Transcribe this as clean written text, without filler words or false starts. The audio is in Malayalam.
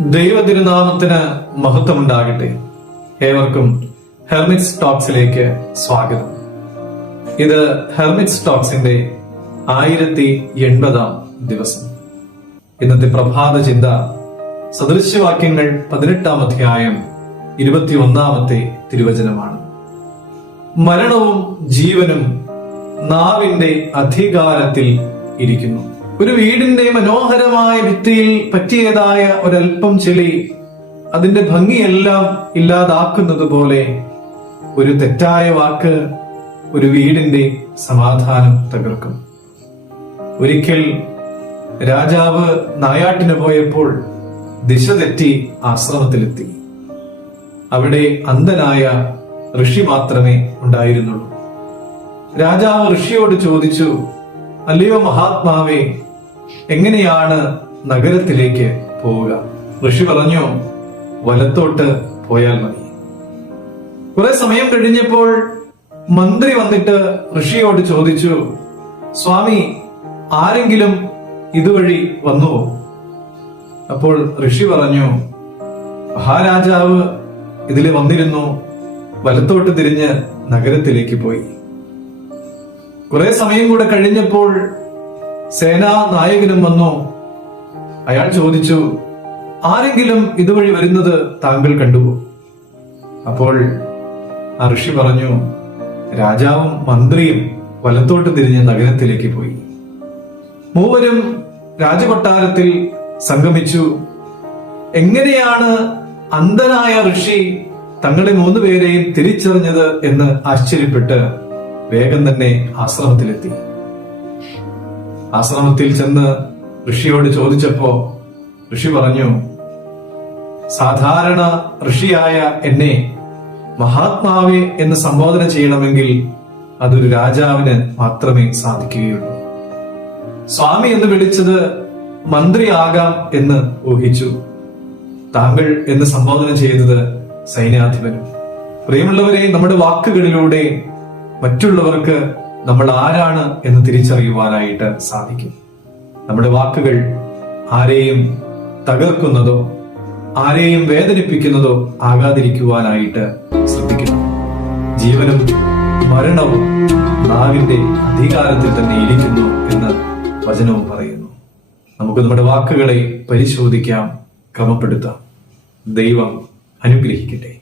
ദൈവതിരുനാമത്തിന് മഹത്വമുണ്ടാകട്ടെ. ഏവർക്കും ഹെർമിറ്റ്സ് ടോക്സിലേക്ക് സ്വാഗതം. ഇത് ഹെർമിറ്റ്സ് ടോക്സിന്റെ 1080-ാം ദിവസം. ഇന്നത്തെ പ്രഭാത ചിന്ത സദൃശ്യവാക്യങ്ങൾ 18-ാം അധ്യായം 21-ാമത്തെ തിരുവചനമാണ്. മരണവും ജീവനും നാവിന്റെ അധികാരത്തിൽ ഇരിക്കുന്നു. ഒരു വീടിന്റെ മനോഹരമായ ഭിത്തിയിൽ പറ്റിയതായ ഒരൽപ്പം ചെളി അതിന്റെ ഭംഗിയെല്ലാം ഇല്ലാതാക്കുന്നത് പോലെ ഒരു തെറ്റായ വാക്ക് ഒരു വീടിന്റെ സമാധാനം തകർക്കും. ഒരിക്കൽ രാജാവ് നായാട്ടിന് പോയപ്പോൾ ദിശ തെറ്റി ആശ്രമത്തിലെത്തി. അവിടെ അന്ധനായ ഋഷി മാത്രമേ ഉണ്ടായിരുന്നുള്ളൂ. രാജാവ് ഋഷിയോട് ചോദിച്ചു, അല്ലയോ മഹാത്മാവേ, എങ്ങനെയാണ് നഗരത്തിലേക്ക് പോവുക? ഋഷി പറഞ്ഞു, വലത്തോട്ട് പോയാൽ മതി. കുറെ സമയം കഴിഞ്ഞപ്പോൾ മന്ത്രി വന്നിട്ട് ഋഷിയോട് ചോദിച്ചു, സ്വാമി, ആരെങ്കിലും ഇതുവഴി വന്നുവോ? അപ്പോൾ ഋഷി പറഞ്ഞു, മഹാരാജാവ് ഇതിലെ വന്നിരുന്നു, വലത്തോട്ട് തിരിഞ്ഞ് നഗരത്തിലേക്ക് പോയി. കുറെ സമയം കൂടെ കഴിഞ്ഞപ്പോൾ സേനാ നായകനും വന്നു. അയാൾ ചോദിച്ചു, ആരെങ്കിലും ഇതുവഴി വരുന്നത് താങ്കൾ കണ്ടുവോ? അപ്പോൾ ആ ഋഷി പറഞ്ഞു, രാജാവും മന്ത്രിയും വലത്തോട്ട് തിരിഞ്ഞ് നഗരത്തിലേക്ക് പോയി. മൂവരും രാജകൊട്ടാരത്തിൽ സംഗമിച്ചു. എങ്ങനെയാണ് അന്ധനായ ഋഷി തങ്ങളെ 3 പേരെയും തിരിച്ചറിഞ്ഞത് എന്ന് ആശ്ചര്യപ്പെട്ട് വേഗം തന്നെ ആശ്രമത്തിലെത്തി. ആശ്രമത്തിൽ ചെന്ന് ഋഷിയോട് ചോദിച്ചപ്പോ ഋഷി പറഞ്ഞു, സാധാരണ ഋഷിയായ എന്നെ മഹാത്മാവേ എന്ന് സംബോധന ചെയ്യണമെങ്കിൽ അതൊരു രാജാവിന് മാത്രമേ സാധിക്കുകയുള്ളൂ. സ്വാമി എന്ന് വിളിച്ചത് മന്ത്രിയാകാം എന്ന് ഊഹിച്ചു. താങ്കൾ എന്ന് സംബോധന ചെയ്തത് സൈന്യാധിപനും. പ്രിയമുള്ളവരെ, നമ്മുടെ വാക്കുകളിലൂടെ മറ്റുള്ളവർക്ക് നമ്മൾ ആരാണ് എന്ന് തിരിച്ചറിയുവാനായിട്ട് സാധിക്കും. നമ്മുടെ വാക്കുകൾ ആരെയും തകർക്കുന്നതോ ആരെയും വേദനിപ്പിക്കുന്നതോ ആകാതിരിക്കുവാനായിട്ട് ശ്രദ്ധിക്കണം. ജീവനും മരണവും നാവിന്റെ അധികാരത്തിൽ തന്നെ ഇരിക്കുന്നു എന്ന് വചനവും പറയുന്നു. നമുക്ക് നമ്മുടെ വാക്കുകളെ പരിശോധിക്കാം, ക്രമപ്പെടുത്താം. ദൈവം അനുഗ്രഹിക്കട്ടെ.